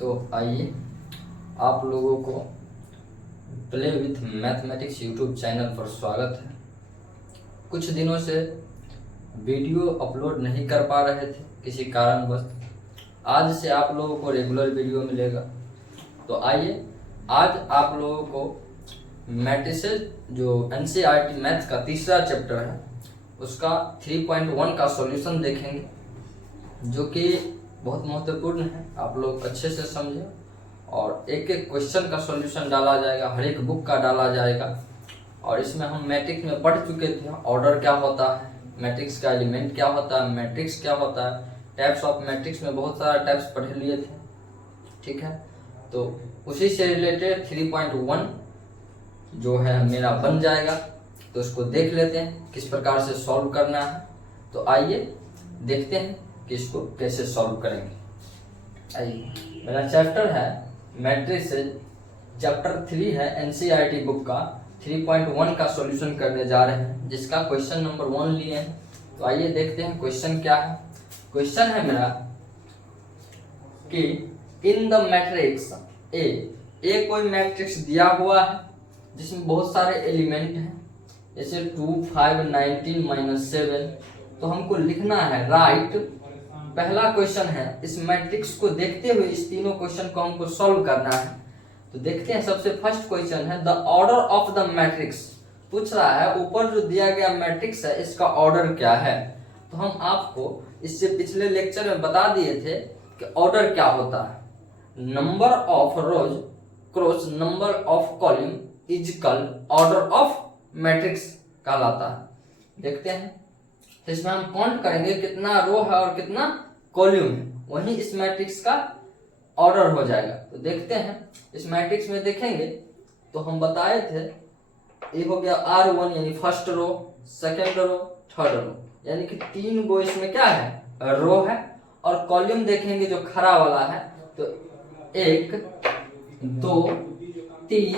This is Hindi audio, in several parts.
तो आइए आप लोगों को play with mathematics YouTube channel पर स्वागत है। कुछ दिनों से वीडियो अपलोड नहीं कर पा रहे थे किसी कारणवश। आज से आप लोगों को रेगुलर वीडियो मिलेगा। तो आइए आज आप लोगों को मैट्रिसेस जो एनसीईआरटी मैथ्स का तीसरा चैप्टर है उसका 3.1 का सॉल्यूशन देखेंगे, जो कि बहुत महत्वपूर्ण है। आप लोग अच्छे से समझें और एक एक क्वेश्चन का सॉल्यूशन डाला जाएगा, हर एक बुक का डाला जाएगा। और इसमें हम मैट्रिक्स में पढ़ चुके थे, ऑर्डर क्या होता है, मैट्रिक्स का एलिमेंट क्या होता है, मैट्रिक्स क्या होता है, टाइप्स ऑफ मैट्रिक्स में बहुत सारा टाइप्स पढ़ लिए थे। ठीक है, तो उसी से रिलेटेड 3.1 जो है मेरा बन जाएगा। तो इसको देख लेते हैं किस प्रकार से सॉल्व करना है। तो आइए देखते हैं कि इसको कैसे सॉल्व करेंगे। आइए, मेरा चैप्टर है मैट्रिसेस, चैप्टर 3 है एनसीईआरटी बुक का 3.1 का सॉल्यूशन करने जा रहे हैं, जिसका क्वेश्चन नंबर 1 लिए हैं। तो आइए देखते हैं क्वेश्चन क्या है। क्वेश्चन है मेरा कि इन द मैट्रिक्स ए कोई मैट्रिक्स दिया हुआ है जिसमें बहुत सारे एलिमेंट हैं, जैसे 2 5 19 -7। तो हमको लिखना है राइट। पहला क्वेश्चन है, इस मैट्रिक्स को देखते हुए इस तीनों क्वेश्चन को हमको सॉल्व करना है। तो देखते हैं, सबसे फर्स्ट क्वेश्चन है the order of the matrix. पूछ रहा है ऊपर जो दिया गया मैट्रिक्स है इसका ऑर्डर क्या है। तो हम आपको इससे पिछले लेक्चर में बता दिए थे कि ऑर्डर क्या होता है। Number of rose cross number of column is called order of matrix कहलाता है। देखते हैं, तो इसमें हम काउंट करेंगे कितना रो है और कितना कॉलम है, वही इस मैट्रिक्स का ऑर्डर हो जाएगा। तो देखते हैं, इस मैट्रिक्स में देखेंगे तो हम बताए थे ये हो गया R1 यानी first row, second row, third row, यानी कि 3 गो इसमें क्या है, रो है। और कॉलम देखेंगे जो खड़ा वाला है, तो 1 2 3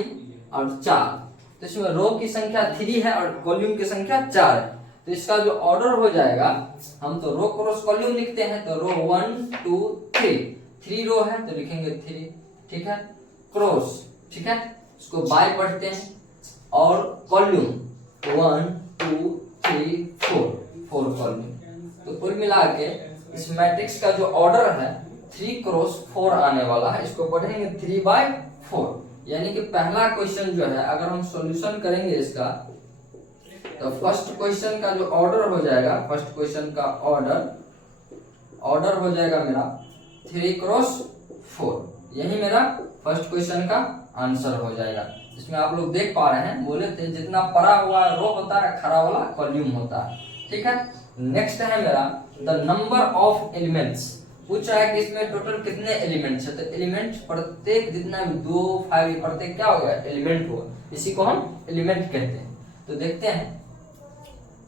और 4। तो इसमें रो की संख्या 3 है और कॉलम की संख्या 4 है। तो इसका जो ऑर्डर हो जाएगा, हम तो रो क्रॉस कॉलम लिखते हैं, तो रो 1 2 3 रो है तो लिखेंगे 3। ठीक है, क्रॉस, ठीक है, इसको बाय पढ़ते हैं। और कॉलम 1 2 3 4 कॉलम। तो कुल मिला के इस मैट्रिक्स का जो ऑर्डर है 3 क्रॉस 4 आने वाला है। इसको पढ़ेंगे 3/4। यानी कि पहला क्वेश्चन जो है, अगर हम सॉल्यूशन करेंगे इसका, तो फर्स्ट क्वेश्चन का जो ऑर्डर हो जाएगा, फर्स्ट क्वेश्चन का ऑर्डर हो जाएगा मेरा 3 क्रॉस 4। यही मेरा फर्स्ट क्वेश्चन का आंसर हो जाएगा। इसमें आप लोग देख पा रहे हैं, बोले थे जितना पड़ा हुआ रो होता है खड़ा वाला कॉलम होता है। ठीक है, नेक्स्ट है मेरा द नंबर ऑफ एलिमेंट्स। पूछ रहा है कि इसमें टोटल कितने एलिमेंट्स है। तो एलिमेंट प्रत्येक जितना भी 2 5 प्रत्येक क्या होगा, एलिमेंट होगा। इसी को हम एलिमेंट कहते हैं। तो देखते हैं,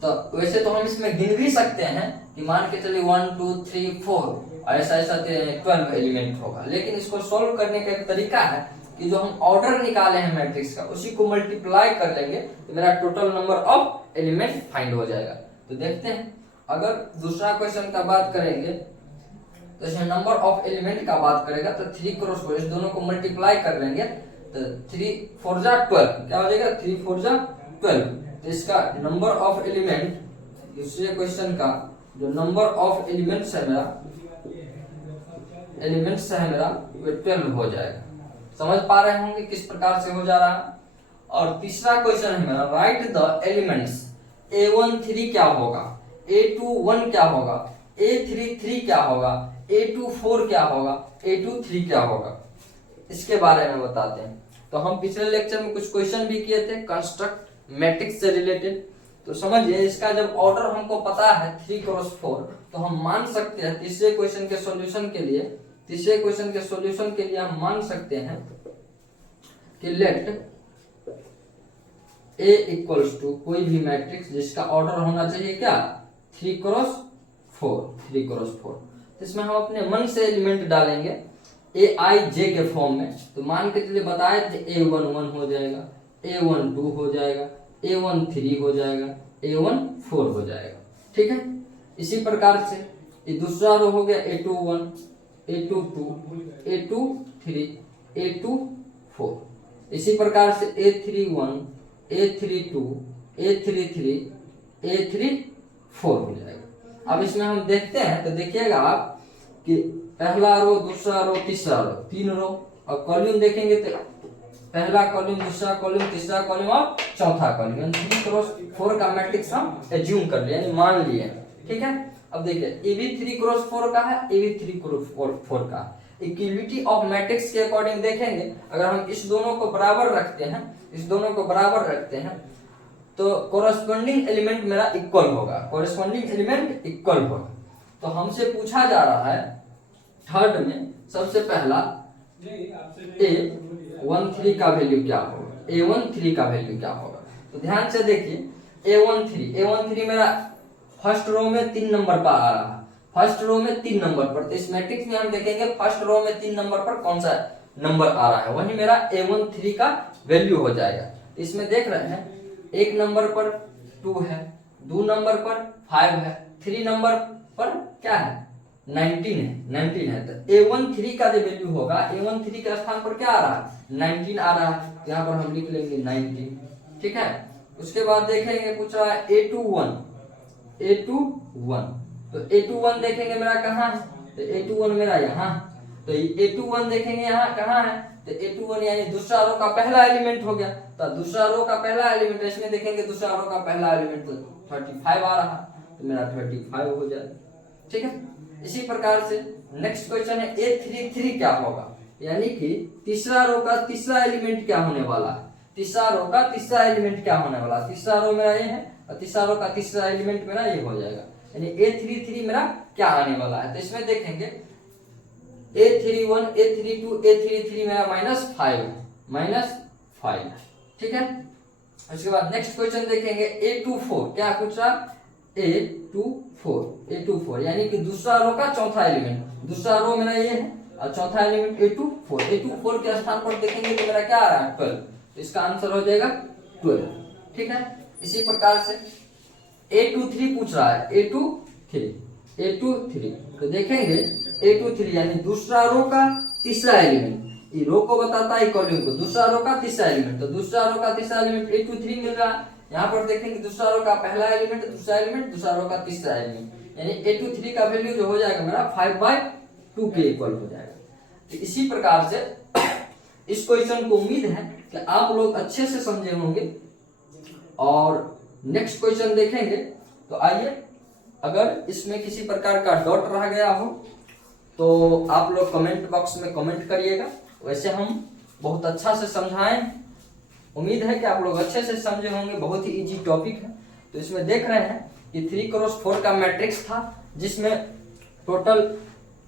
तो वैसे तो हम इसमें गिन भी सकते हैं कि मान के चलिए 1 2 3 4 और ऐसा 12 एलिमेंट होगा। लेकिन इसको सॉल्व करने का एक तरीका है कि जो हम ऑर्डर निकाले हैं मैट्रिक्स का उसी को मल्टीप्लाई कर लेंगे तो मेरा total number of element find हो जाएगा। तो देखते हैं, अगर दूसरा क्वेश्चन का बात करेंगे तो इसमें नंबर ऑफ एलिमेंट का बात करेगा तो 3 क्रॉस 4 इस दोनों को मल्टीप्लाई कर लेंगे तो 3 4 जा 12 क्या हो जाएगा, 3 4 जा 12। तो इसका नंबर ऑफ एलिमेंट, दूसरे क्वेश्चन का जो नंबर ऑफ एलिमेंट्स है मेरा वो 12 हो जाएगा। समझ पा रहे होंगे किस प्रकार से हो जा रहा है। और तीसरा क्वेश्चन है मेरा राइट द एलिमेंट्स। A13 क्या होगा, A21 क्या होगा, A33 क्या होगा, A24 क्या होगा, A23 क्या होगा, इसके बारे में बताते हैं। तो हम पिछले लेक्चर में कुछ क्वेश्चन भी किए थे कंस्ट्रक्ट मैट्रिक्स से रिलेटेड। तो समझिए, इसका जब ऑर्डर हमको पता है 3 क्रॉस 4, तो हम मान सकते हैं तीसरे क्वेश्चन के सॉल्यूशन के लिए हम मान सकते हैं कि लेट A इक्वल्स टू कोई भी मैट्रिक्स जिसका ऑर्डर होना चाहिए क्या, 3 क्रॉस 4। तो इसमें हम अपने मन से एलिमेंट डालेंगे AIJ के फॉर्म में। तो मान के चलिए बताए थे A11 हो जाएगा, A12 हो जाएगा, A13 हो जाएगा, A14 हो जाएगा। ठीक है, इसी प्रकार से ये दूसरा रो हो गया A21, A2 2, A2 3, A2 4। इसी प्रकार से A3 1, A3 2, A3 3, A3 4 हो जाएगा। अब इसमें हम देखते हैं तो देखिएगा आप कि पहला रो, दूसरा रो, तीसरा रो, 3 रो। और कॉलम देखेंगे तो पहला कॉलम, दूसरा कॉलम, तीसरा कॉलम और चौथा कॉलम, यानी 3 क्रॉस 4 का मैट्रिक्स हम एज्यूम कर लिए, यानी मान लिए। ठीक है, अब देखिए ए भी 3 क्रॉस 4 का है, ए भी 3 क्रॉस 4 का। इक्विलिटी ऑफ मैट्रिक्स के अकॉर्डिंग देखेंगे, अगर हम इस दोनों को बराबर रखते हैं, इस दोनों को बराबर रखते हैं तो कोरस्पोंडिंग एलिमेंट मेरा इक्वल होगा, कोरस्पोंडिंग एलिमेंट इक्वल होगा। तो हमसे पूछा जा रहा है थर्ड में सबसे पहला A13 का वैल्यू क्या होगा, A13 का वैल्यू क्या होगा। तो ध्यान से देखिए A13 मेरा फर्स्ट रो में 3 नंबर पर आ रहा है, फर्स्ट रो में 3 नंबर पर। तो इस मैट्रिक्स में हम देखेंगे फर्स्ट रो में 3 नंबर पर कौन सा नंबर आ रहा है, वही मेरा A13 का वैल्यू हो जाएगा। इसमें देख रहे हैं 1 नंबर पर 2 है, 2 नंबर पर 5 है, 3 नंबर पर क्या है 19 है। तो A13 का जो वैल्यू होगा, A13 के स्थान पर क्या आ रहा है 19 आ रहा है, यहाँ पर हम लिख लेंगे 19। ठीक है, उसके बाद देखेंगे पूछ रहा है A21, तो A21 देखेंगे मेरा कहाँ है, तो A21 मेरा यहाँ। तो A21 देखेंगे यहाँ कहाँ है, तो A21 यानी दूसरा रो का पहला एलिमेंट हो गया। तो दूसरा रो का पहला एलिमेंट, इसमें देखेंगे दूसरा रो का पहला एलिमेंट तो 35 आ रहा, तो मेरा 35 हो जाए। ठीक है, इसी प्रकार से नेक्स्ट क्वेश्चन है A33 क्या होगा, यानी कि तीसरा रो का तीसरा एलिमेंट क्या होने वाला है, तीसरा रो का तीसरा एलिमेंट क्या होने वाला है। तीसरा रो मेरा ये है और तीसरा रो का तीसरा एलिमेंट मेरा ये हो जाएगा, यानी A33 मेरा क्या आने वाला है। तो इसमें देखेंगे A31, A32, A33 मेरा -5। ठीक है, उसके बाद नेक्स्ट क्वेश्चन देखेंगे A24 क्या पूछ रहा, A24 यानी कि दूसरा रो का चौथा एलिमेंट, दूसरा रो मेरा ये है और चौथा एलिमेंट A24 के स्थान पर देखेंगे तो मेरा क्या आ रहा है 12, तो इसका आंसर हो जाएगा 12। ठीक है, इसी प्रकार से A23 पूछ रहा है, A23 तो देखेंगे A23 यानी दूसरा रो का तीसरा एलिमेंट, ये रो को बताता है कॉलम को, दूसरा रो का तीसरा एलिमेंट। तो दूसरा रो का तीसरा एलिमेंट A23 मिल रहा है, यहाँ पर देखेंगे दूसरा रो का पहला एलिमेंट, दूसरा एलिमेंट, दूसरा रो का तीसरा एलिमेंट, यानी A23 का वैल्यू जो हो जाएगा मेरा 5/2 के इक्वल हो जाएगा। तो इसी प्रकार से इस क्वेश्चन को उम्मीद है कि आप लोग अच्छे से समझे होंगे। और नेक्स्ट क्वेश्चन देखेंगे, तो आइए, अगर इसमें किसी प्रकार का डाउट रह गया हो तो आप लोग कमेंट बॉक्स में कमेंट करिएगा, वैसे हम बहुत अच्छा से समझाएं। उम्मीद है कि आप लोग अच्छे से समझे होंगे, बहुत ही इजी टॉपिक है। तो इसमें देख रहे हैं कि 3 क्रॉस 4 का मैट्रिक्स था, जिसमें टोटल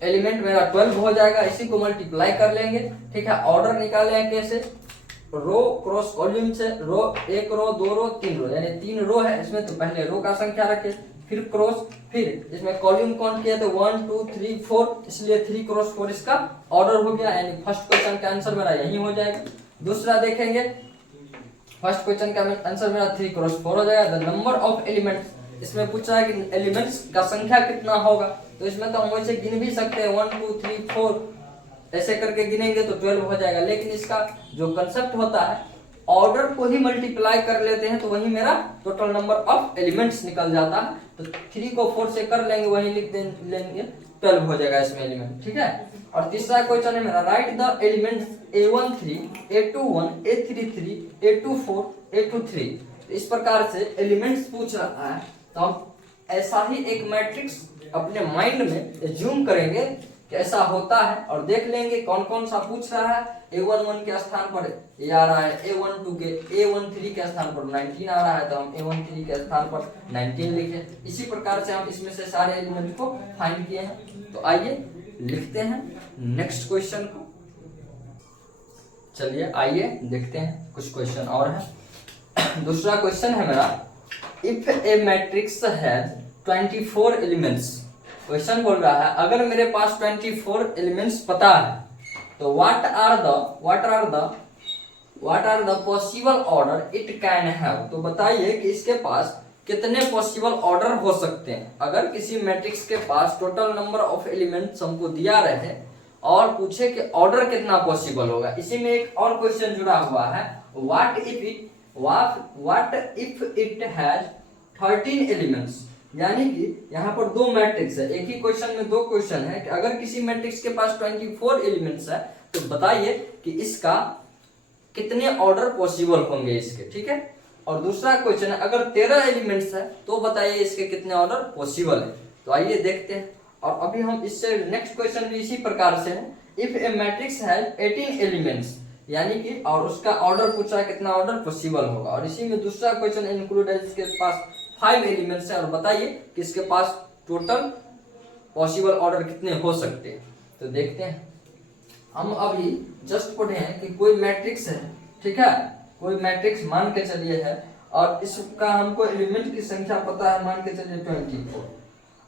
एलिमेंट मेरा 12 हो जाएगा, इसी को मल्टीप्लाई कर लेंगे। ठीक है, ऑर्डर निकाले कैसे, रो क्रॉस कॉलम से, रो 1 रो 2 रो 3 रो, यानी 3 रो है इसमें, तो पहले रो का संख्या रखे, फिर क्रॉस, फिर इसमें कॉलम काउंट किया तो 1 2 3 4, इसलिए 3 क्रॉस 4 इसका ऑर्डर हो गया, यानी फर्स्ट क्वेश्चन का आंसर मेरा यही हो जाएगा। दूसरा देखेंगे, फर्स्ट क्वेश्चन का आंसर मेरा 3 क्रॉस 4 हो जाएगा। द नंबर ऑफ एलिमेंट्स, इसमें पूछा है कि एलिमेंट्स का संख्या कितना होगा, तो इसमें तो हम वैसे गिन भी सकते हैं 1 2 3 4 ऐसे करके गिनेंगे तो 12 हो जाएगा, लेकिन इसका जो कंसेप्ट होता है ऑर्डर को ही मल्टीप्लाई कर लेते हैं तो वही मेरा टोटल नंबर ऑफ एलिमेंट्स निकल जाता है। तो 3 को 4 से कर लेंगे, वही लिख लेंगे, 12 हो जाएगा इसमें एलिमेंट। ठीक है, और तीसरा क्वेश्चन है मेरा, right the elements A13, A21, A33, A24, A23। इस प्रकार से एलिमेंट्स पूछ रहा है, तो हम ऐसा ही एक मैट्रिक्स अपने माइंड में एज्यूम करेंगे कि ऐसा होता है, और देख लेंगे कौन कौन सा पूछ रहा है। A11 के स्थान पर ये आ रहा है, A13 के स्थान पर 19 आ रहा है, तो हम A13 के स्थान पर 19 लिखे। इसी प्रकार से हम इसमें से सारे एलिमेंट को फाइंड किए हैं। तो आइए लिखते हैं नेक्स्ट क्वेश्चन को। चलिए आइए देखते हैं, कुछ क्वेश्चन और है। दूसरा क्वेश्चन है मेरा, if A matrix has 24 elements, question बोल रहा है अगर मेरे पास 24 एलिमेंट्स पता है तो what are the possible order it can have. तो बताइए कि इसके पास कितने पॉसिबल ऑर्डर हो सकते हैं। अगर किसी मैट्रिक्स के पास टोटल नंबर ऑफ एलिमेंट्स हमको दिया रहे और पूछे कि ऑर्डर कितना पॉसिबल होगा। इसी में एक और क्वेश्चन जुड़ा हुआ है, what if it has 13 elements, यानी कि यहाँ पर दो मैट्रिक्स है, एक ही क्वेश्चन में दो क्वेश्चन है कि अगर किसी मैट्रिक्स के पास 24 एलिमेंट्स है तो बताइए कि इसका कितने ऑर्डर पॉसिबल होंगे इसके, ठीक है। और दूसरा क्वेश्चन है, अगर 13 एलिमेंट्स है तो बताइए इसके कितने ऑर्डर पॉसिबल है। तो आइए देखते हैं। और अभी हम इससे नेक्स्ट क्वेश्चन भी इसी प्रकार से है, if A matrix has 18 elements, यानी कि और उसका ऑर्डर पूछा कितना ऑर्डर पॉसिबल होगा। और इसी में दूसरा क्वेश्चन इंक्लूड है जिसके पास 5 एलिमेंट्स है और बताइए कि इसके पास टोटल पॉसिबल ऑर्डर कितने हो सकते हैं। तो देखते हैं। हम अभी जस्ट पढ़े हैं कि कोई मैट्रिक्स है, ठीक है, कोई मैट्रिक्स मान के चलिए है और इसका हमको एलिमेंट की संख्या पता है, मान के चलिए 24।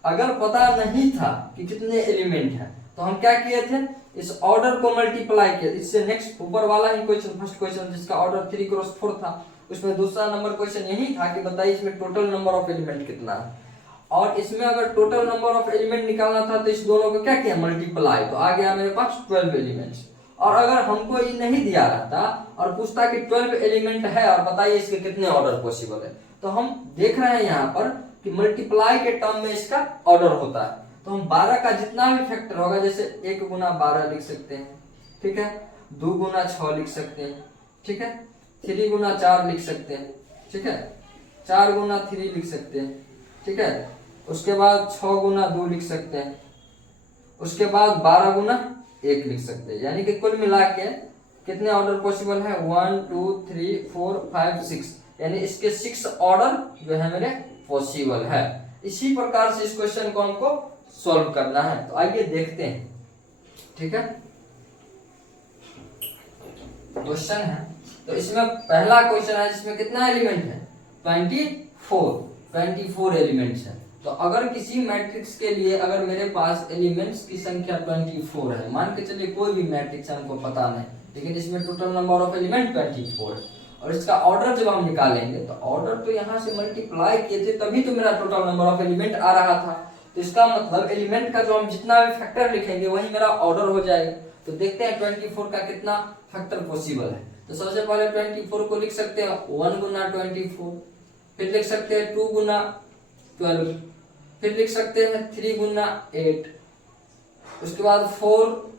अगर पता नहीं था कि कितने एलिमेंट है तो हम क्या किए थे, इस ऑर्डर को मल्टीप्लाई किया। इससे नेक्स्ट ऊपर वाला ही क्वेश्चन, फर्स्ट क्वेश्चन जिसका ऑर्डर 3 क्रॉस 4 था, उसमें दूसरा नंबर क्वेश्चन यही था कि बताइए इसमें टोटल नंबर ऑफ एलिमेंट कितना है। और इसमें अगर टोटल नंबर ऑफ एलिमेंट निकालना था तो इस दोनों को क्या किया, मल्टीप्लाई, तो आ गया मेरे पास 12 एलिमेंट्स। और अगर हमको ये नहीं दिया रहता और पूछता कि 12 एलिमेंट है और बताइए इसके कितने ऑर्डर पॉसिबल है, तो हम देख रहे हैं यहाँ पर कि मल्टीप्लाई के टर्म में इसका ऑर्डर होता है। तो हम 12 का जितना भी फैक्टर होगा, जैसे 1 गुना 12 लिख सकते हैं, ठीक है, 2 गुना 6 लिख सकते हैं, ठीक है, 3 गुना 4 लिख सकते हैं, ठीक है, 4 गुना 3 लिख सकते हैं, ठीक है, उसके बाद 6 गुना 2 लिख सकते हैं, उसके बाद 12 गुना 1 लिख सकते हैं। यानी कि कुल मिला के कितने ऑर्डर पॉसिबल है, 1 2 3 4 5 6, यानी इसके 6 ऑर्डर जो है मेरे पॉसिबल है। इसी प्रकार से इस क्वेश्चन को हमको सॉल्व करना है। तो आइए देखते हैं, ठीक है। क्वेश्चन है, तो इसमें पहला क्वेश्चन है जिसमें कितना एलिमेंट है, 24 एलिमेंट्स है। तो अगर किसी मैट्रिक्स के लिए अगर मेरे पास एलिमेंट्स की संख्या 24 है, मान के चलिए कोई भी मैट्रिक्स हमको पता नहीं, लेकिन इसमें टोटल नंबर ऑफ एलिमेंट 24 है और इसका ऑर्डर जब हम निकालेंगे तो ऑर्डर तो यहाँ से मल्टीप्लाई किए थे तभी तो मेरा टोटल नंबर ऑफ एलिमेंट आ रहा था। तो इसका मतलब एलिमेंट का जो हम जितना भी फैक्टर लिखेंगे वही मेरा ऑर्डर हो जाएगा। तो देखते हैं 24 का कितना फैक्टर पॉसिबल है। तो सबसे पहले 24 को लिख सकते हैं 1 गुना 24, फिर लिख सकते हैं 2 गुना 12, फिर लिख सकते हैं 3 गुना 8, उसके बाद 4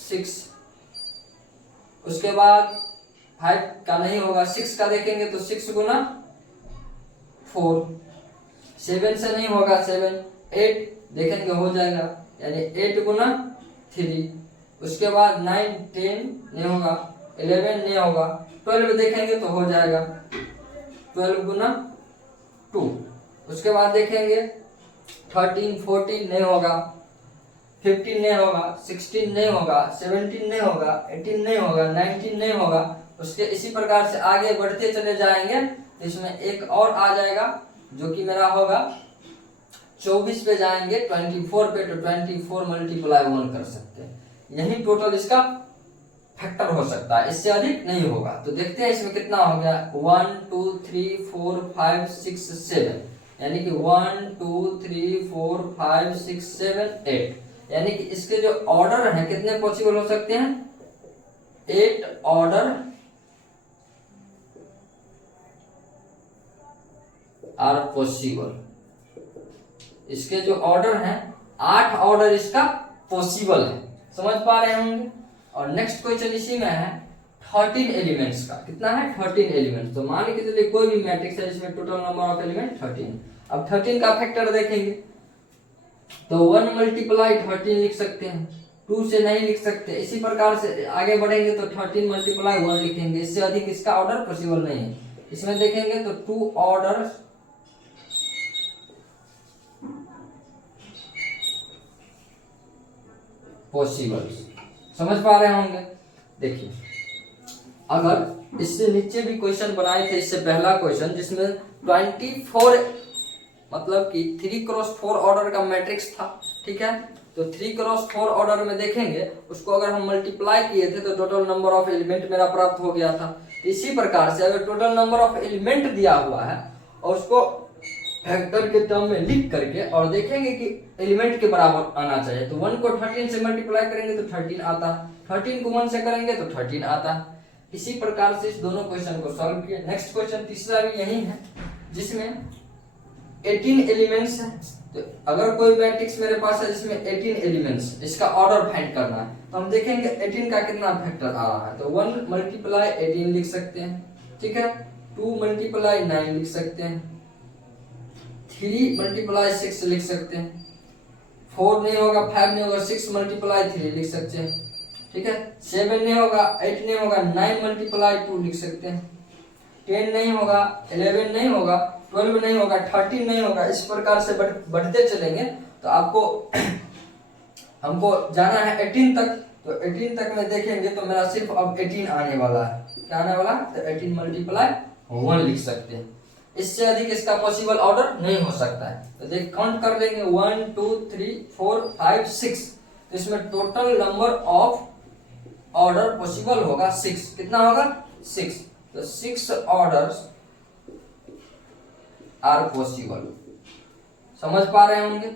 6, उसके बाद 5 का नहीं होगा, 6 का देखेंगे तो 6 गुना 4, 7 से नहीं होगा 7, 8 देखेंगे हो जाएगा, यानी 8 गुना 3, उसके बाद 9 10 नहीं होगा, 11 नहीं होगा, 12 देखेंगे तो हो जाएगा 12 गुना 2, उसके बाद देखेंगे 13 14 नहीं होगा, 15 नहीं होगा, 16 नहीं होगा, 17 नहीं होगा, 18 नहीं होगा, 19 नहीं होगा। उसके इसी प्रकार से आगे बढ़ते चले जाएंगे तो इसमें एक और आ जाएगा जो कि मेरा होगा 24 पे जाएंगे, 24 पे, तो 24 मल्टीप्लाई 1 कर सकते हैं। यही टोटल इसका फैक्टर हो सकता है, इससे अधिक नहीं होगा। तो देखते हैं इसमें कितना हो गया, 1 2 3 4 5 6 7, यानी कि 1 2 3 4 5 6 7 8, यानी कि इसके जो ऑर्डर हैं कितने पॉसिबल हो सकते हैं, 8 ऑर्डर आर पॉसिबल। इसके जो ऑर्डर हैं 8 ऑर्डर इसका पॉसिबल है, समझ पा रहे होंगे। और नेक्स्ट क्वेश्चन इसी में है 13 एलिमेंट्स का, कितना है 13 एलिमेंट्स। तो मान के चलिए कोई भी मैट्रिक्स है जिसमें टोटल नंबर ऑफ एलिमेंट 13। अब 13 का फैक्टर देखेंगे तो 1 मल्टीप्लाई 13 लिख सकते हैं, 2 से नहीं लिख सकते। इसी प्रकार से आगे बढ़ेंगे तो 13 मल्टीप्लाई 1 लिखेंगे, इससे अधिक इसका ऑर्डर पॉसिबल नहीं है। इसमें देखेंगे तो 2 ऑर्डर पॉसिबल, समझ पा रहे होंगे। देखिए अगर इससे नीचे भी क्वेश्चन बनाए थे, इससे पहला क्वेश्चन जिसमें 24 मतलब कि 3 क्रॉस 4 ऑर्डर का मैट्रिक्स था, ठीक है। तो 3 क्रॉस 4 ऑर्डर में देखेंगे उसको अगर हम मल्टीप्लाई किए थे तो टोटल नंबर ऑफ एलिमेंट मेरा प्राप्त हो गया था। इसी प्रकार से अगर टोटल नंबर ऑफ एलिमेंट दिया हुआ है और उसको फैक्टर के टर्म में लिख करके और देखेंगे कि एलिमेंट के बराबर आना चाहिए। तो 1 को 13 से मल्टीप्लाई करेंगे तो 13 आता, 13 को 1 से करेंगे तो 13 आता। इसी प्रकार से इस दोनों क्वेश्चन को सॉल्व किया। नेक्स्ट क्वेश्चन तीसरा भी यही है जिसमें 18 एलिमेंट्स है। तो अगर कोई मैट्रिक्स मेरे पास है जिसमें 18 एलिमेंट्स, इसका ऑर्डर फाइंड करना है तो हम देखेंगे 18 का कितना फैक्टर आ रहा है। तो 1 मल्टीप्लाई 18 लिख सकते हैं, ठीक है। 2 मल्टीप्लाई 9 लिख सकते हैं, 3 मल्टीप्लाई 6 लिख सकते हैं, 4 नहीं होगा, 5 नहीं होगा, 6 मल्टीप्लाई 3 लिख सकते हैं, ठीक है। 7 नहीं होगा, 8 नहीं होगा, 9 मल्टीप्लाई 2 लिख सकते हैं, 10 नहीं होगा, 11 नहीं होगा, 12 नहीं होगा, 13 नहीं होगा। इस प्रकार से बढ़ते चलेंगे तो आपको हमको जाना है 18 तक। तो 18 तक में देखेंगे तो मेरा सिर्फ अब 18 आने वाला है। क्या आने वाला है? तो 18 मल्टीप्लाई 1 लिख सकते हैं। इससे अधिक इसका पॉसिबल ऑर्डर नहीं हो सकता है। तो देख काउंट कर लेंगे 1 2 3 4 5 6। तो इसमें total number of order possible होगा 6। कितना होगा? 6। तो 6 ऑर्डर्स आर पॉसिबल। समझ पा रहे होंगे?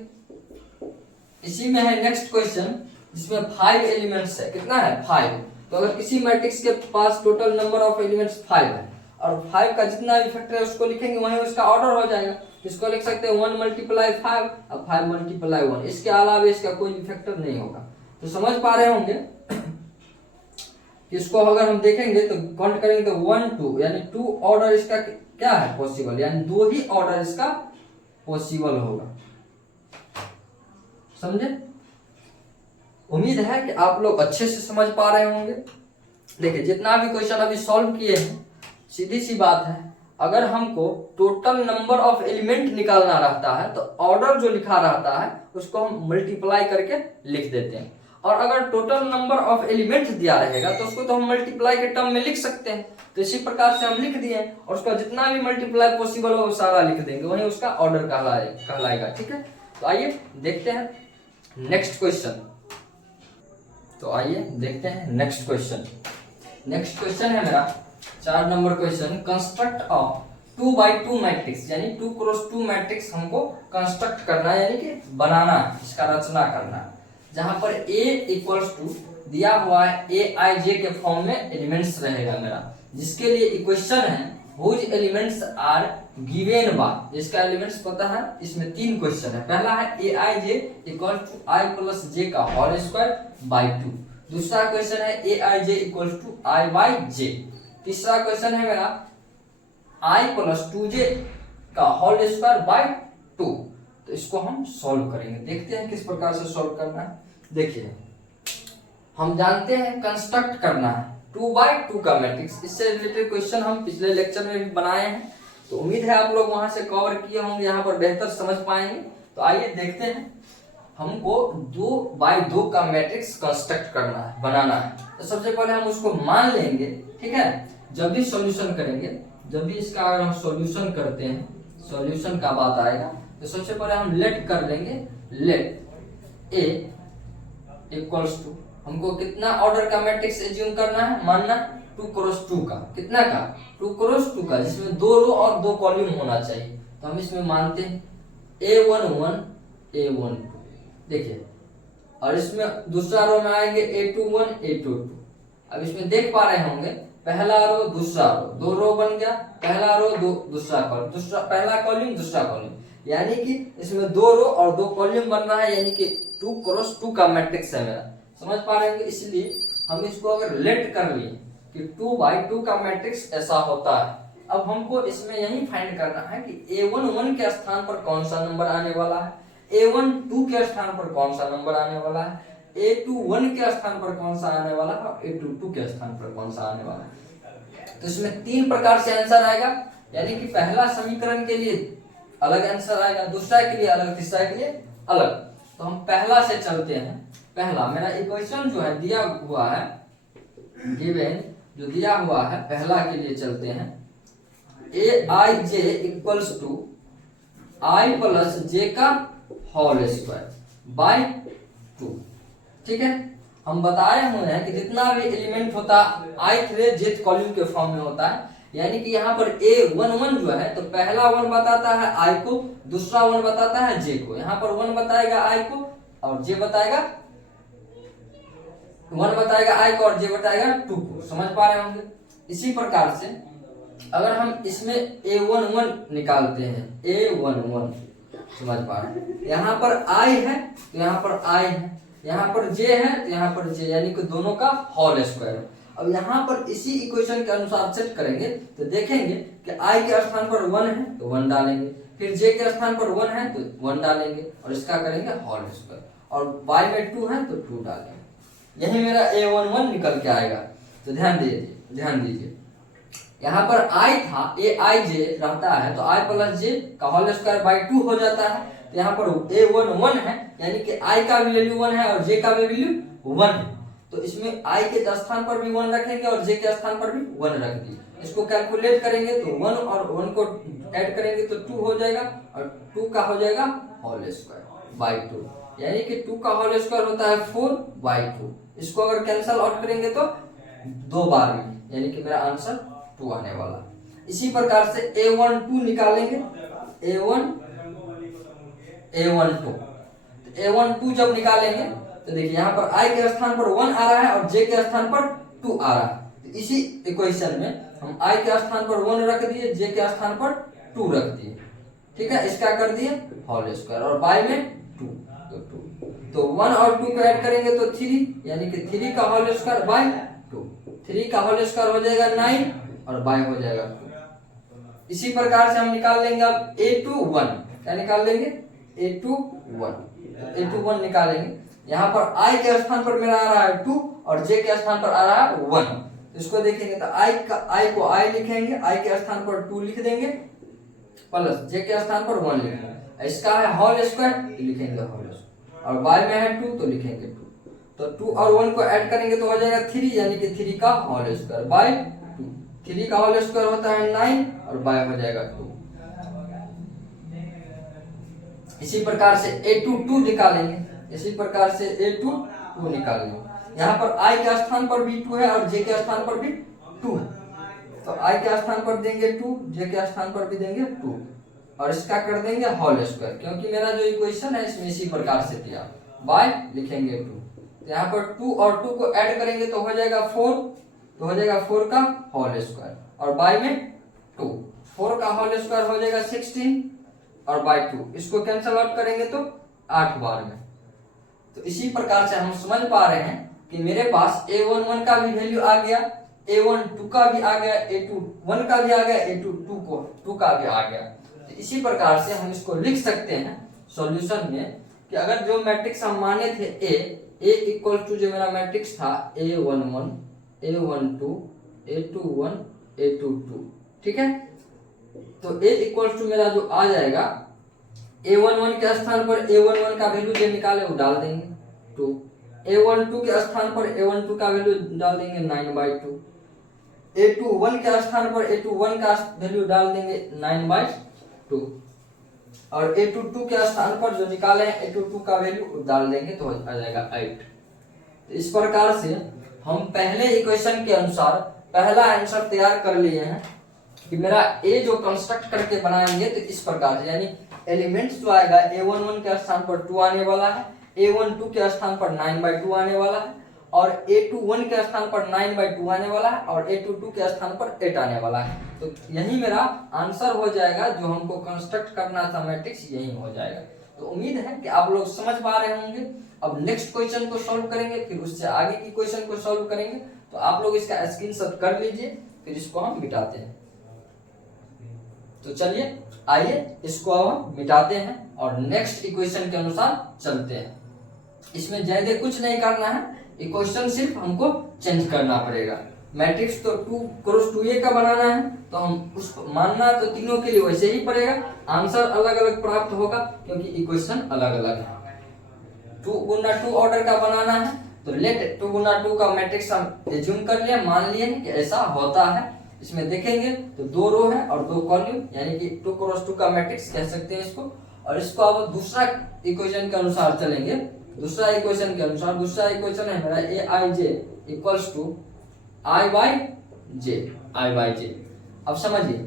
इसी में है नेक्स्ट क्वेश्चन जिसमें 5 एलिमेंट्स है। कितना है? 5। तो अगर किसी मैट्रिक्स के पास टोटल नंबर ऑफ एलिमेंट्स 5 है और 5 का जितना भी फैक्टर है उसको लिखेंगे वहीं उसका ऑर्डर हो जाएगा। इसको लिख सकते हैं 1 मल्टीप्लाई 5 और 5 मल्टीप्लाई 1। इसके अलावा इसका कोई भी फैक्टर नहीं होगा। तो समझ पा रहे होंगे इसको अगर हम देखेंगे तो काउंट करेंगे तो 1 2 यानी 2 ऑर्डर इसका क्या है? पॉसिबल, यानी 2 ही ऑर्डर इसका पॉसिबल होगा। समझे? उम्मीद है कि आप लोग अच्छे से समझ पा रहे होंगे। देखिए जितना भी क्वेश्चन अभी सॉल्व किए हैं, सीधी सी बात है, अगर हमको टोटल नंबर ऑफ एलिमेंट निकालना रहता है तो ऑर्डर जो लिखा रहता है उसको हम मल्टीप्लाई करके लिख देते हैं। और अगर टोटल नंबर ऑफ एलिमेंट दिया रहेगा तो उसको तो हम मल्टीप्लाई के टर्म में लिख सकते हैं। तो इसी प्रकार से हम लिख दिए और उसका जितना भी मल्टीप्लाई पॉसिबल हो वो सारा लिख देंगे, वहीं उसका ऑर्डर कहलाएगा। ठीक है, तो आइए देखते हैं नेक्स्ट क्वेश्चन। तो आइए देखते हैं नेक्स्ट क्वेश्चन। नेक्स्ट क्वेश्चन है मेरा 4 number question. Construct a 2x2 matrix, यानी 2 क्रॉस 2 मैट्रिक्स हमको कंस्ट्रक्ट करना है, यानी कि बनाना, इसका रचना करना है, जहां पर A इक्वल्स टू दिया हुआ है Aij के फॉर्म में एलिमेंट्स रहेगा मेरा, जिसके लिए इक्वेशन है whose elements are given by, जिसका एलिमेंट्स पता है। इसमें 3 क्वेश्चन है। पहला है Aij equals to i plus j का होल स्क्वायर बाय 2। दूसरा क्वेश्चन है Aij equals to i by j। तीसरा क्वेश्चन है मेरा i प्लस 2j का होल स्क्वायर बाय 2। तो इसको हम सॉल्व करेंगे, देखते हैं किस प्रकार से सॉल्व करना है। देखिए हम जानते हैं कंस्ट्रक्ट करना है 2x2 का मैट्रिक्स। इससे रिलेटेड क्वेश्चन हम पिछले लेक्चर में भी बनाए हैं, तो उम्मीद है आप लोग वहां से कवर किए होंगे, यहाँ पर बेहतर समझ पाएंगे। तो आइए देखते हैं, हमको 2x2 का मैट्रिक्स कंस्ट्रक्ट करना है, बनाना है। तो सबसे पहले हम उसको मान लेंगे, ठीक है। जब भी सॉल्यूशन करेंगे, जब भी इसका अगर हम सॉल्यूशन करते हैं, सॉल्यूशन का बात आएगा, तो सबसे पहले हम लेट कर लेंगे, लेट A इक्वल्स टू, हमको कितना ऑर्डर का मैट्रिक्स एज्यूम करना है, मानना 2 क्रॉस 2 का। कितना का? 2 क्रॉस 2 का, जिसमें 2 रो और 2 कॉलम होना चाहिए। तो हम इसमें मानते हैं A11 A12, देखिए, और इसमें दूसरा रो में आएंगे A21 A22। अब इसमें देख पा रहे होंगे पहला रो दूसरा रो, 2 रो बन गया, पहला रो दूसरा कॉलम, दूसरा पहला कॉलम दूसरा कॉलम, यानी कि इसमें 2 रो और 2 कॉलम बन रहा है, यानी कि 2 क्रॉस 2 का मैट्रिक्स है मेरा। समझ पा रहे हैं? इसलिए हम इसको अगर लेट कर लिए कि 2x2 का मैट्रिक्स ऐसा होता है। अब हमको इसमें यही फाइंड करना है कि A11 के स्थान पर कौन सा नंबर आने वाला है, A12 के स्थान पर कौन सा नंबर आने वाला है, A21 के स्थान पर कौन सा आने वाला है और A22 के स्थान पर कौन सा आने वाला है। तो इसमें 3 प्रकार से आंसर आएगा, यानी कि पहला समीकरण के लिए अलग आंसर आएगा, दूसरा के लिए अलग, तीसरा के लिए अलग। तो हम पहला से चलते हैं। पहला मेरा इक्वेशन जो है दिया हुआ है, गिवन जो दिया हुआ है, पहला के लिए चलते हैं। Aij equals to i plus j का होल स्क्वायर बाय 2। ठीक है, हम बताए हुए हैं कि जितना भी एलिमेंट होता है ith रे jth कॉलम के फॉर्म में होता है, यानी कि यहाँ पर A11 जो है तो पहला वन बताता है I को, दूसरा वन बताता है J को। यहाँ पर वन बताएगा I को और J बताएगा, वन बताएगा I को और J बताएगा 2 को। समझ पा रहे होंगे। इसी प्रकार से अगर हम इसमें A11 निकालते हैं, A11 समझ पा रहे हैं, यहाँ पर I है तो यहाँ पर I है, यहाँ पर J है तो यहाँ पर J, यानी कि दोनों का होल स्क्वायर। अब यहाँ पर इसी इक्वेशन के अनुसार सेट करेंगे तो देखेंगे कि I के स्थान पर 1 है तो 1 डालेंगे, फिर J के स्थान पर 1 है तो 1 डालेंगे और इसका करेंगे होल स्क्वायर, और Y में 2 है तो 2 डालेंगे। यही मेरा A11 निकल के आएगा। तो ध्यान दीजिए यहाँ पर I था, AIJ रहता है तो I प्लस J का होल स्क्वायर बाई 2 हो जाता है। तो यहाँ पर A11 है, यानी कि I का भी वैल्यू 1 है और J का भी वैल्यू 1 है, तो इसमें I के स्थान पर भी 1 रखेंगे और J के स्थान पर भी 1 रख दिए। इसको कैलकुलेट करेंगे तो 1 और 1 को ऐड करेंगे तो 2 हो जाएगा और 2 का हो जाएगा होल स्क्वायर बाई 2, यानी कि 2 का होल स्क्वायर होता है 4 बाई 2। इसको अगर कैंसिल आउट करेंगे तो 2 बार में, यानी कि मेरा आंसर 2 आने वाला। इसी प्रकार से A12 निकालेंगे, A12 जब निकालेंगे तो देखिए यहाँ पर I के स्थान पर 1 आ रहा है और J के स्थान पर 2 आ रहा है। तो इसी इक्वेशन में हम I के स्थान पर 1 रख दिए, J के स्थान पर 2 रख दिए, ठीक है। इसका कर दिए होल स्क्वायर और Y में 2 तो 1 और 2 को ऐड करेंगे तो 3, यानी कि 3 का होल स्क्वायर बाय 2, 3 का होल स्क्वायर हो जाएगा 9 और बाय हो जाएगा 2। इसी प्रकार से हम निकाल लेंगे अब A21, क्या निकाल लेंगे A21 निकालेंगे। यहाँ पर I के स्थान पर मेरा आ रहा है 2 और J के स्थान पर आ रहा है 1। इसको देखेंगे तो I को I लिखेंगे, I के स्थान पर 2 लिख देंगे प्लस J के स्थान पर 1 लिखेंगे। इसका है होल स्क्वायर लिखेंगे होल स्क्वायर और Y में है 2 तो लिखेंगे 2। तो 2 और 1 को ऐड करेंगे तो हो जाएगा 3, यानी कि 3 का होल स्क्वायर बाय 2। 3 का होल स्क्वायर होता है 9 और बाय हो जाएगा 2। इसी प्रकार से A22 निकालेंगे, इसी प्रकार से A22 निकालेंगे। यहाँ पर I के स्थान पर भी 2 है और J के स्थान पर भी 2 है, तो I के स्थान पर देंगे 2, J के स्थान पर भी देंगे 2 और इसका कर देंगे होल स्क्वायर, क्योंकि मेरा जो इक्वेशन है इसमें इसी प्रकार से दिया, बाय लिखेंगे 2। तो यहाँ पर 2 और 2 को ऐड करेंगे तो हो जाएगा 4, तो हो जाएगा 4 का होल स्क्वायर और बाय में 2, 4 का होल स्क्वायर हो जाएगा 16 और बाय 2। इसको कैंसिल आउट करेंगे तो 8 बार में। तो इसी प्रकार से हम समझ पा रहे हैं कि मेरे पास A11 का भी वैल्यू आ गया, A12 का भी आ गया, A21 का भी आ गया, A22 का भी आ गया। तो इसी प्रकार से हम इसको लिख सकते हैं सॉल्यूशन में कि अगर जो मैट्रिक्स हम माने थे A इक्वल टू जो मेरा मैट्रिक्स था A11, A12, A21, A22, ठीक है। तो A इक्वल टू मेरा जो आ जाएगा A11 के स्थान पर A11 का वैल्यू जो निकाले वो डाल देंगे 2, A12 के स्थान पर A12 का वैल्यू डाल देंगे 9/2, A21 के स्थान पर A21 का वैल्यू डाल देंगे 9/2 और A22 के स्थान पर जो निकाले हैं A22 का वैल्यू डाल देंगे तो आ जाएगा 8। तो इस प्रकार से हम पहले इक्वेशन के अनुसार पहला आंसर तैयार कर लिए हैं कि मेरा A जो कंस्ट्रक्ट करके बनाएंगे तो इस प्रकार से, यानी एलिमेंट्स जो आएगा A11 के स्थान पर 2 आने वाला है, A12 के स्थान पर 9/2 आने वाला है और A21 के स्थान पर 9/2 आने वाला है और A22 के स्थान पर 8 आने वाला है। तो यही मेरा आंसर हो जाएगा, जो हमको कंस्ट्रक्ट करना था मैट्रिक्स यही हो जाएगा। तो उम्मीद है कि आप लोग समझ पा रहे होंगे। अब नेक्स्ट क्वेश्चन को सॉल्व करेंगे, फिर उससे आगे की क्वेश्चन को सॉल्व करेंगे। तो आप लोग इसका स्क्रीनशॉट कर लीजिए, फिर इसको हम मिटाते हैं। तो चलिए आइए इसको हम मिटाते हैं और नेक्स्ट इक्वेशन के अनुसार चलते हैं। इसमें ज्यादा कुछ नहीं करना है, इक्वेशन सिर्फ हमको चेंज करना पड़ेगा। मैट्रिक्स तो 2 क्रॉस 2a का बनाना है, तो हम उसको मानना तो तीनों के लिए वैसे ही पड़ेगा, आंसर अलग अलग प्राप्त होगा क्योंकि इक्वेशन अलग अलग है। 2 गुना 2 ऑर्डर का बनाना है, तो लेट 2 गुना 2 का मैट्रिक्स हम एज्यूम कर लिया, मान लिए कि ऐसा होता है। इसमें देखेंगे तो 2 रो है और 2 कॉलम, यानी कि 2 क्रॉस 2 का मैट्रिक्स कह सकते हैं इसको। और इसको अब दूसरा इक्वेशन के अनुसार चलेंगे। दूसरा इक्वेशन के अनुसार, दूसरा इक्वेशन है मेरा aij equals to i by j. अब समझिए,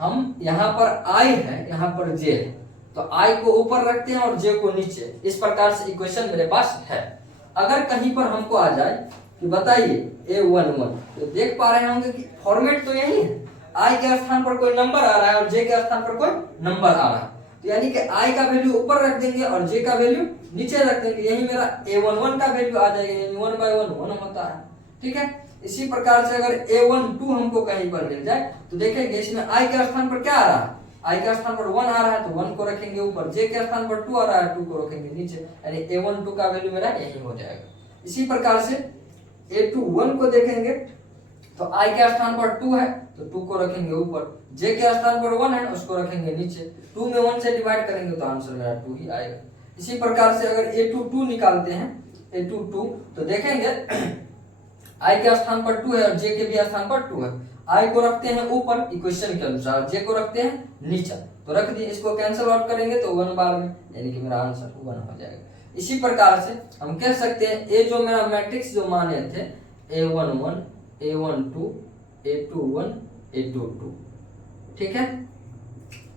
हम यहाँ पर I है, यहाँ पर J है, तो I को ऊपर रखते हैं और J को नीचे। इस प्रकार से इक्वेशन मेरे पास है। अगर कहीं पर हमको आ जाए कि बताइए A11, तो देख पा रहे होंगे कि फॉर्मेट तो यही है, I के स्थान पर कोई नंबर आ रहा है और J के स्थान पर कोई नंबर आ रहा है, तो यानी कि I का वैल्यू ऊपर रख देंगे और J का वैल्यू नीचे रख देंगे, यही मेरा A11 का वैल्यू आ जाएगा, यानी 1/1 होता है। ठीक है, इसी प्रकार से अगर A12 हमको कहीं पर मिल जाए तो देखेंगे इसमें I के स्थान पर क्या आ रहा है, I के स्थान पर 1 आ रहा है तो 1 को रखेंगे ऊपर, J के स्थान पर 2 आ रहा है 2 को रखेंगे नीचे, यानी A12 का वैल्यू मेरा यही हो जाएगा। इसी प्रकार से A21 को देखेंगे तो I के स्थान पर 2 है तो 2 को रखेंगे ऊपर, J के स्थान पर 1 है उसको रखेंगे नीचे, 2 में 1 से डिवाइड करेंगे तो आंसर मेरा 2 ही आएगा। इसी प्रकार से अगर A22 निकालते हैं, A22 तो देखेंगे I के स्थान पर 2 है और J के भी स्थान पर 2 है, I को रखते हैं ऊपर इक्वेशन के अनुसार, J को रखते हैं नीचे, तो रख दिए, इसको कैंसिल आउट करेंगे तो 1 बार में, यानी कि मेरा आंसर 1 हो जाएगा। इसी प्रकार से हम कह सकते हैं ये जो मेरा मैट्रिक्स जो माने थे A11, A12, A21, A22, ठीक है,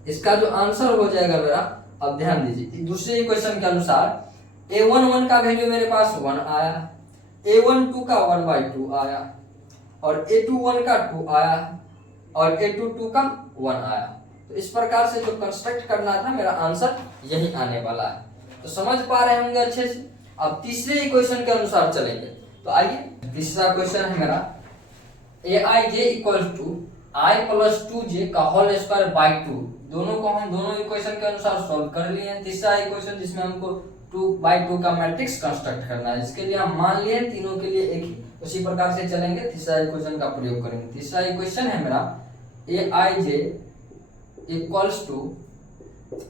इसका जो आंसर हो जाएगा मेरा, अब ध्यान दीजिए दूसरे इक्वेशन के अनुसार A11 का वैल्यू मेरे पास 1 आया, A12 का 1/2 आया और A21 का 2 आया और A22 का 1 आया। तो इस प्रकार से जो कंस्ट्रक्ट करना था मेरा आंसर यही आने वाला है। तो समझ पा रहे होंगे अच्छे से। अब तीसरे इक्वेशन के अनुसार चलेंगे, तो आइए तीसरा क्वेश्चन है मेरा Aij equals to I plus 2J का होल स्क्वायर बाई 2। दोनों को हम दोनों इक्वेशन के अनुसार सॉल्व कर लिए हैं। तीसरा इक्वेशन जिसमें हमको 2/2 का मैट्रिक्स कंस्ट्रक्ट करना है, इसके लिए हम मान लिए तीनों के लिए एक ही, उसी प्रकार से चलेंगे, तीसरा इक्वेशन का प्रयोग करेंगे। तीसरा इक्वेशन है मेरा Aij equals to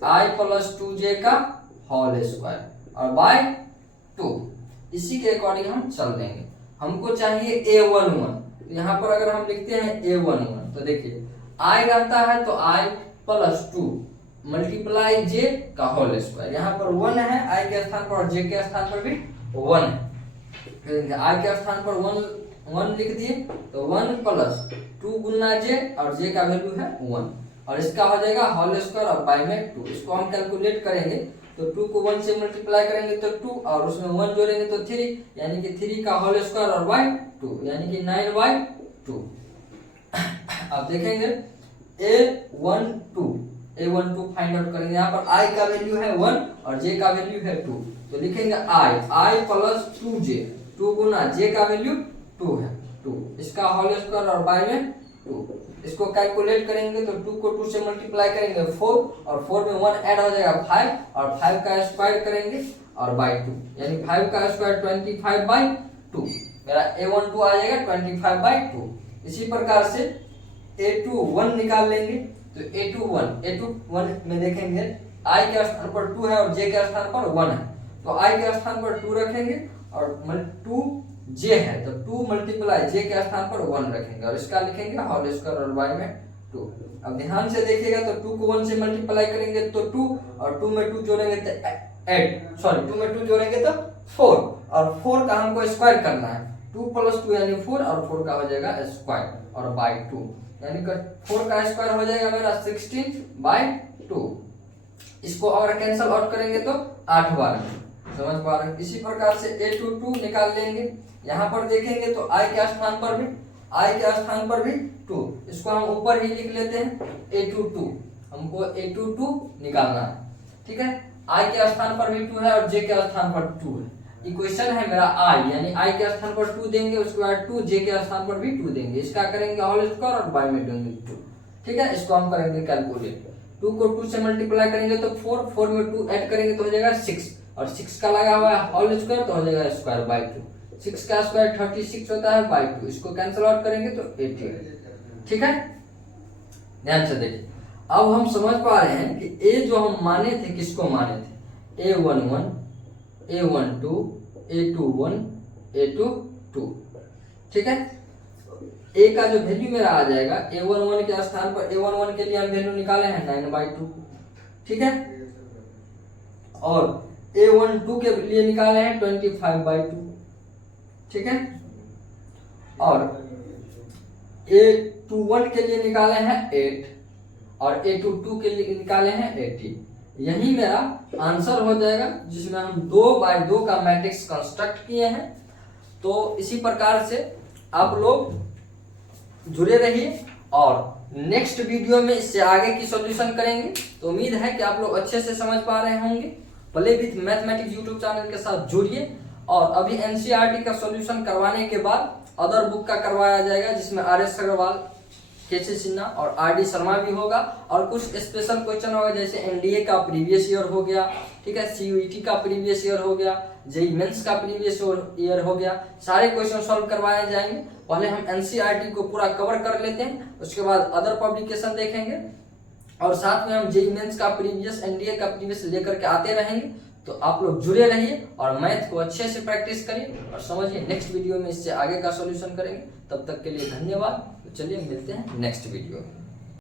I plus 2J का होल स्क्वायर और बाय 2। इसी के अकॉर्डिंग हम चल देंगे। हमको चाहिए A11, तो यहाँ पर अगर हम लिखते हैं A11 तो देखिए I रहता है तो I प्लस 2 मल्टीप्लाई J का होल स्क्वायर, यहाँ पर 1 है I के स्थान पर और J के स्थान पर भी 1 है, I के स्थान पर 1 लिख दिए तो 1 प्लस 2 गुना J और J का वैल्यू है 1 और इसका हो जाएगा होल स्क्वायर और बाय में 2। इसको हम कैलकुलेट करेंगे तो 2 को 1 से मल्टीप्लाई करेंगे तो 2 और उसमें 1 जोड़ेंगे तो 3, यानी कि 3 का होल स्क्वायर और बाय 2 यानी कि 9/2। अब देखेंगे A12 फाइंड आउट करेंगे। यहाँ पर I का वैल्यू है 1 और J का वैल्यू है 2, तो लिखेंगे I plus 2J, 2 Guna J का वैल्यू 2 है 2, इसका होल स्क्वायर और बाय में 2। इसको कैलकुलेट करेंगे तो 2 को 2 से मल्टीप्लाई करेंगे 4 और 4 में 1 ऐड हो जाएगा 5 और 5 का स्क्वायर करेंगे और बाय 2, यानी 5 का स्क्वायर 25/2, मेरा A12 आ जाएगा 25/2। इसी प्रकार से A21 निकाल लेंगे तो A21 में देखेंगे I के स्थान पर 2 है और J के स्थान पर 1 है, तो I के स्थान पर 2 रखेंगे और 2J है तो 2 मल्टीप्लाई J के स्थान पर 1 रखेंगे और इसका लिखेंगे होल स्क्वायर और बाय में 2। अब ध्यान से देखिएगा तो 2 को 1 से मल्टीप्लाई करेंगे तो 2 और 2 में 2 जोड़ेंगे तो 2 में 2 जोड़ेंगे तो 4 और 4 का हमको स्क्वायर करना है, 2 प्लस 2 यानी 4 और 4 का हो जाएगा स्क्वायर और बाय 2, यानी कि 4 का स्क्वायर हो जाएगा मेरा 16/2। इसको और कैंसिल आउट करेंगे तो 8 बार में, समझ पा रहे हैं। इसी प्रकार से A22 निकाल लेंगे। यहाँ पर देखेंगे तो I के स्थान पर भी 2, इसको हम ऊपर ही लिख लेते हैं A22, हमको A22 निकालना है, ठीक है। I के स्थान पर भी 2 है और J के स्थान पर 2 है। इक्वेशन है मेरा I, यानी I के स्थान पर 2 देंगे, उसके बाद 2 J के स्थान पर भी 2 देंगे, इसका करेंगे होल स्क्वायर और बाय में देंगे 2, ठीक है। इसको हम करेंगे कैलकुलेट, 2 को 2 से मल्टीप्लाई करेंगे तो 4 में 2 ऐड करेंगे तो हो जाएगा 6 और 6 का लगा हुआ है होल स्क्वायर तो हो जाएगा स्क्वायर बाय 2, 6 का स्क्वायर 36 होता है बाय 2, इसको कैंसिल आउट करेंगे तो 80, ठीक है। ध्यान से देखिए, अब हम समझ पा रहे हैं कि A जो हम माने थे किसको माने थे, A11, A12, A21, A22, ठीक है। A का जो वैल्यू मेरा आ जाएगा A11 के स्थान पर, A11 के लिए हम वैल्यू निकाले हैं 9/2, ठीक है, और A12 के लिए निकाले हैं 25/2, ठीक है। और A21 के लिए निकाले हैं 8 और A22 के लिए निकाले हैं 80। यही मेरा आंसर हो जाएगा, जिसमें हम 2x2 का मैट्रिक्स कंस्ट्रक्ट किए हैं। तो इसी प्रकार से आप लोग जुड़े रहिए और नेक्स्ट वीडियो में इससे आगे की सॉल्यूशन करेंगे। तो उम्मीद है कि आप लोग अच्छे से समझ पा रहे होंगे। Play with mathematics YouTube channel के साथ जुड़िए। और अभी एनसीईआरटी का सॉल्यूशन करवाने के बाद अदर बुक का करवाया जाएगा, जिसमें RS अग्रवाल, KC सिन्हा और RD शर्मा भी होगा। और कुछ स्पेशल क्वेश्चन होगा, जैसे NDA का प्रीवियस ईयर हो गया, ठीक है, CUET का प्रीवियस ईयर हो गया, JEE मेंस का प्रीवियस ईयर हो गया। सारे क्वेश्चन सॉल्व करवाए जाएंगे। पहले हम एनसीईआरटी को पूरा कवर कर लेते हैं, उसके बाद अदर पब्लिकेशन देखेंगे और साथ में हम JEE मेंस का प्रीवियस, NDA का प्रीवियस लेकर के आते रहेंगे। तो आप लोग जुड़े रहिए और मैथ को अच्छे से प्रैक्टिस करिए और समझिए। नेक्स्ट वीडियो में इससे आगे का सॉल्यूशन करेंगे। तब तक के लिए धन्यवाद। तो चलिए मिलते हैं नेक्स्ट वीडियो में।